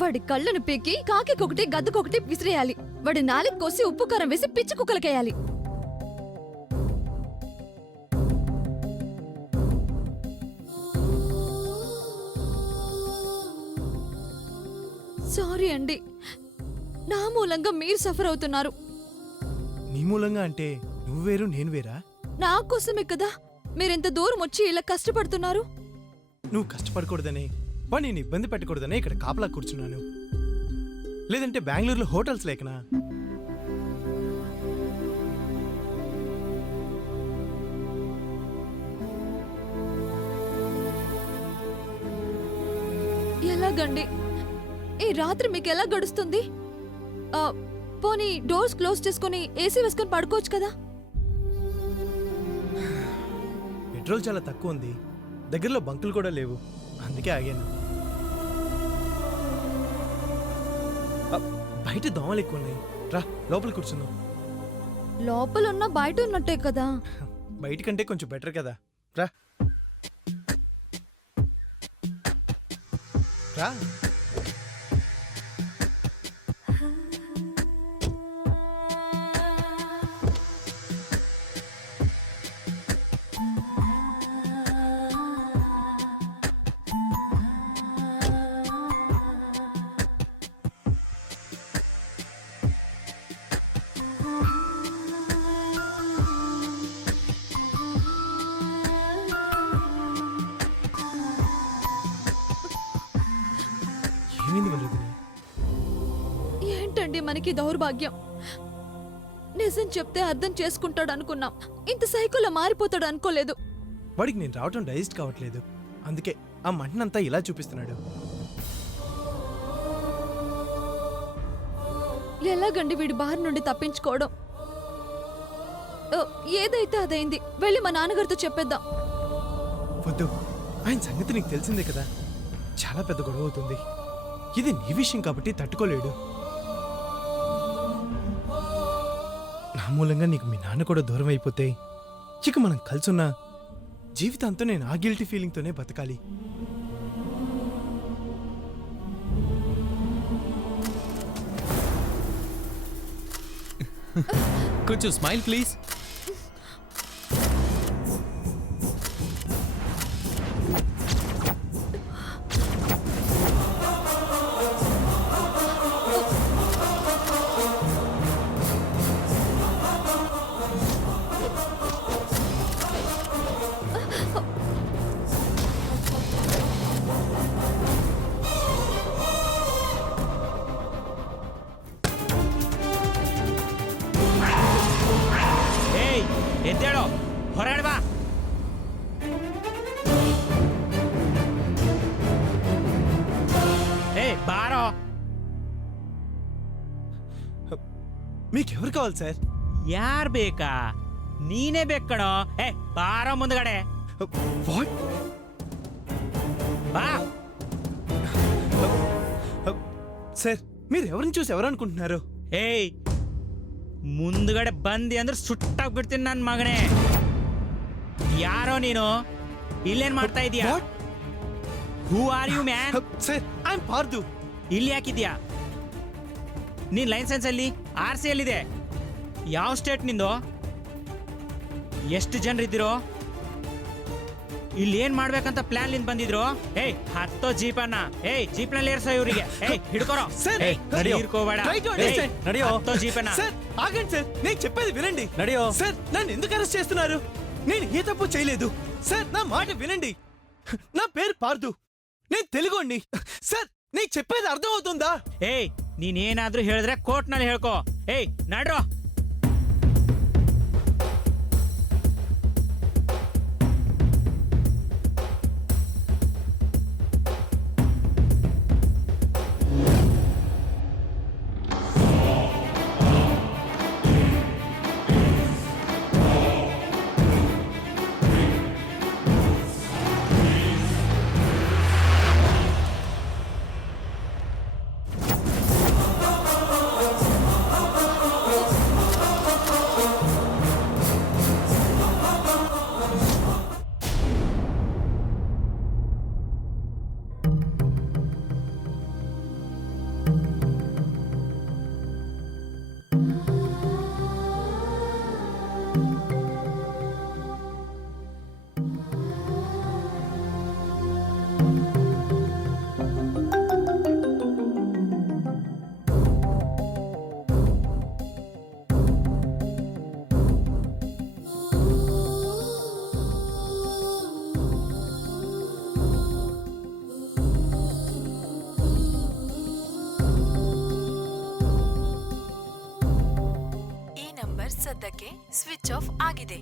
వాడి కళ్ళను పీకి కాకికొకటి గద్దకొకటి విసిరేయాలి. వాడి నాలుగు కోసి ఉప్పు కారం వేసి పిచ్చి కుక్కలకేయాలి. సారీ అండి, నా మూలంగా మీరు సఫర్ అవుతున్నారు. నీ మూలంగా అంటే నువ్వు వేరు నేను వేరా? నా కోసమే కదా మీరింత దూరం వచ్చి ఇలా కష్టపడుతున్నారు. నువ్వు కష్టపడకూడదనే, వాడిని నేను ఇబ్బంది పెట్టకూడదనే ఇక్కడ కాపలా కూర్చున్నాను. లేదంటే బెంగళూరులో హోటల్స్ లేకనా? ఎలాగండి ఈ రాత్రి మీకు ఎలా గడుస్తుంది? పోనీ డోర్స్ క్లోజ్ చేసుకుని ఏసీ వేసుకొని పడుకోవచ్చు కదా. పెట్రోల్ చాలా తక్కువ ఉంది, దగ్గరలో బంకులు కూడా లేవు, అందుకే ఆగాను. బయట దోమలు ఎక్కువ ఉన్నాయి, రా లోపల కూర్చుందాం. లోపల ఉన్న బయట ఉన్నట్టే కదా. బయట కంటే కొంచెం బెటర్ కదా, రా రా. ఏంటండి మనకి దౌర్భాగ్యం? నిజం చెప్తే అర్థం చేసుకుంటాడు అనుకున్నాం, ఇంత సైకోలో మారిపోతాడు అనుకోలేదు. వాడికి నేను రావటం డైజెస్ట్ కావట్లేదు, అందుకే ఆ మంటనంతా ఇలా చూపిస్తున్నాడు. ఎలాగండి వీడి బారి నుండి తప్పించుకోవడం? ఏదైతే అదైంది, వెళ్ళి మా నాన్నగారితో చెప్పేద్దాం. వద్దు, ఆయన సంగతి నీకు తెలిసిందే కదా, చాలా పెద్ద గొడవ అవుతుంది. ఇది నీ విషయం కాబట్టి తట్టుకోలేడు. నా మూలంగా నీకు మీ నాన్న కూడా దూరం అయిపోతే ఇక మనం కలిసున్నా జీవితాంతో నేను ఆ గిల్టీ ఫీలింగ్తోనే బతకాలి. కొంచెం స్మైల్ ప్లీజ్. ಎದ್ದೇಳೋ, ಹೊರಗಡೆ ಬಾ. బారో. మీకెవరు కావాలి సార్? ಯಾರ್ ಬೇಕಾ? ನೀನೇ ಬೇಕಣೋ. ಬಾರೋ ಮುಂದ್ಗಡೆ వాట్? బా. సార్ మీరు ఎవరిని చూసి ఎవరు అనుకుంటున్నారు? ಮುಂದ್ಗಡೆ ಬಂದಿ ಅಂದ್ರೆ ಸುಟ್ಟಾಗ್ಬಿಡ್ತೀನಿ ನನ್ನ ಮಗನೇ. ಯಾರೋ ನೀನು? ಇಲ್ಲೇನ್ ಮಾಡ್ತಾ ಇದೀಯಾ? Who are you man? Sir I am ಪಾರ್ದು. ಇಲ್ಲಿ ಯಾಕಿದ್ಯಾ? ನೀನ್ ಲೈಸೆನ್ಸ್ ಅಲ್ಲಿ RC ಎಲ್ಲಿದೆ? ಯಾವ ಸ್ಟೇಟ್ ನಿಂದು? ಎಷ್ಟು ಜನರಿದ್ದೀರೋ? ಇಲ್ಲಿ ಏನ್ ಮಾಡ್ಬೇಕಂತ ಪ್ಲಾನ್ ಲಿಂದ ಬಂದಿದ್ರು? ಹತ್ತೋ ಜೀಪನ್ನ. ಜೀಪ್ನಲ್ಲಿ ಏರ್ಸೋ ಇವರಿಗೆ. ಹಿಡ್ಕೊರೋ. ಹಿಡ್ಕೋಬೇಡ. ಹತ್ತೋ ಜೀಪನ್ನ. సార్ ఆగండి సార్, నేను చెప్పేది వినండి. సార్ నన్ను ఎందుకు అరెస్ట్ చేస్తున్నారు? నేను ఏ తప్పు చేయలేదు సార్, నా మాట వినండి. నా పేరు పార్దు, నేను తెలుగోణ్ణి. సార్ నీకు చెప్పేది అర్థం అవుతుందా? ನೀನೇನಾದ್ರೂ ಹೇಳಿದ್ರೆ ಕೋರ್ಟ್ನಲ್ಲಿ ಹೇಳ್ಕೋ. ನಡ್ರೋ. ಸದ್ಯಕ್ಕೆ ಸ್ವಿಚ್ ಆಫ್ ಆಗಿದೆ.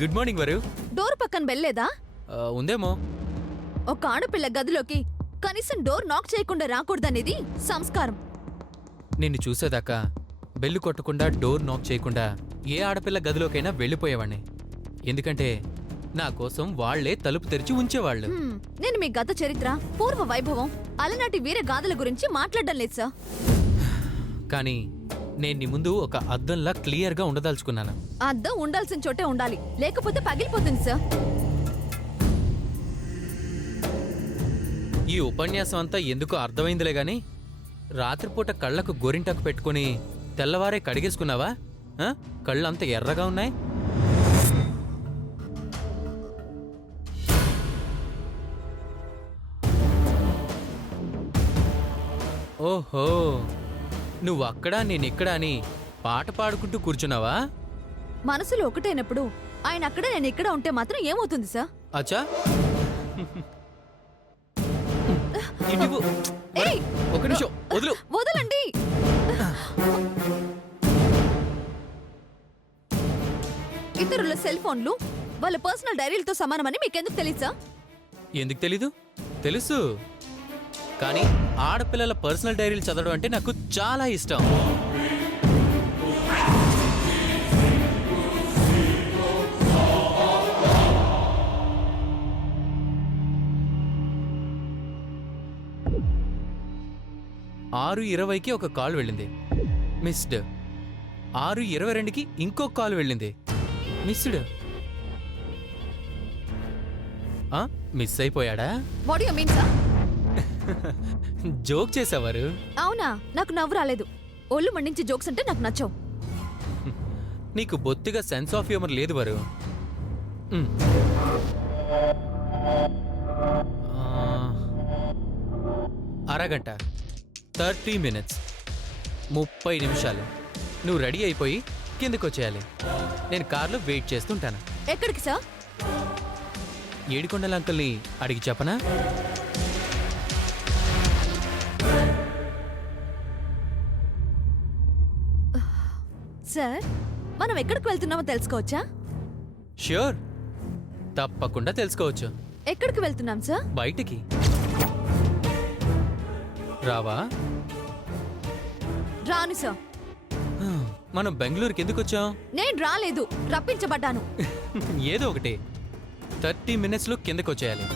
గుడ్ మార్నింగ్ వరు. డోర్ పక్కన వెళ్ళలేదా? ఉందేమో. ఒక ఆడపిల్ల గదిలోకి కనీసం డోర్ నాక్ చేయకుండా రాకూడదనేది సంస్కారం. నిన్ను చూసేదాకా బెల్లు కొట్టకుండా డోర్ నాక్ చేయకుండా ఏ ఆడపిల్ల గదిలోకైనా వెళ్ళిపోయేవాణ్ణి. ఎందుకంటే నా కోసం వాళ్లే తలుపు తెరిచి ఉంచేవాళ్ళు. నేను మీ గత చరిత్ర, పూర్వ వైభవం, అలనాటి వీర గాథల గురించి మాట్లాడడం లేదు సార్. కానీ నేను నీ ముందు ఒక అద్దంలా క్లియర్గా ఉండదలుచుకున్నాను. అద్దం ఉండాల్సిన చోటే ఉండాలి, లేకపోతే పగిలిపోతుంది సార్. ఈ ఉపన్యాసం అంతా ఎందుకో అర్థమైందిలే గాని, రాత్రిపూట కళ్ళకు గోరింటాకు పెట్టుకుని తెల్లవారే కడిగేసుకున్నావా? కళ్ళు అంత ఎర్రగా ఉన్నాయి. ఓహో, నువ్వు అక్కడ నేనిక్కడ అని పాట పాడుకుంటూ కూర్చున్నావా? మనసులో ఒకటైనప్పుడు ఆయన అక్కడ నేను ఇక్కడ ఉంటే మాత్రం ఏమవుతుంది సార్? అచ్చా, ఏయ్! ఒక నిమిషం వదులు. వదలండి. ఇతరుల సెల్ ఫోన్లు వాళ్ళ పర్సనల్ డైరీలతో సమానమని మీకెందుకు తెలుసా? ఎందుకు తెలీదు? తెలుసు. కానీ ఆడపిల్లల పర్సనల్ డైరీలు చదవడం అంటే నాకు చాలా ఇష్టం. ఆరు 20కి ఒక కాల్ వెళ్ళింది, మిస్డ్. 6:22కి ఇంకో కాల్ వెళ్ళింది, మిస్డ్. మిస్ అయిపోయాడా? What do you mean sir? Joke చేసేవారు. అవునా? నాకు నవ్వు రాలేదు. ఒళ్ళు మండించి జోక్స్ అంటే నాకు నచ్చవు. నీకు బొత్తిగా సెన్స్ ఆఫ్ హ్యూమర్ లేదు వరు. అరగంట 30 minutes 30 నిమిషాలు నువ్వు రెడీ అయిపోయి కిందకు వచ్చేయాలి. నేను కార్లో వెయిట్ చేస్తుంటాను. ఎక్కడికి సార్? ఏడికొండల అంకుల్ని అడిగి చెప్పనా? సార్, మనం ఎక్కడికి వెళ్తున్నామో తెలుసుకోవచ్చా? ష్యూర్, తప్పకుండా తెలుసుకోవచ్చు. ఎక్కడికి వెళ్తున్నాం సార్? బయటికి. రావా? రాను సార్. మనం బెంగళూరుకి ఎందుకు వచ్చాం? నేను రాలేదు, రప్పించబడ్డాను. ఏదో ఒకటి 30 minutesలో కిందకు వచ్చేయాలి.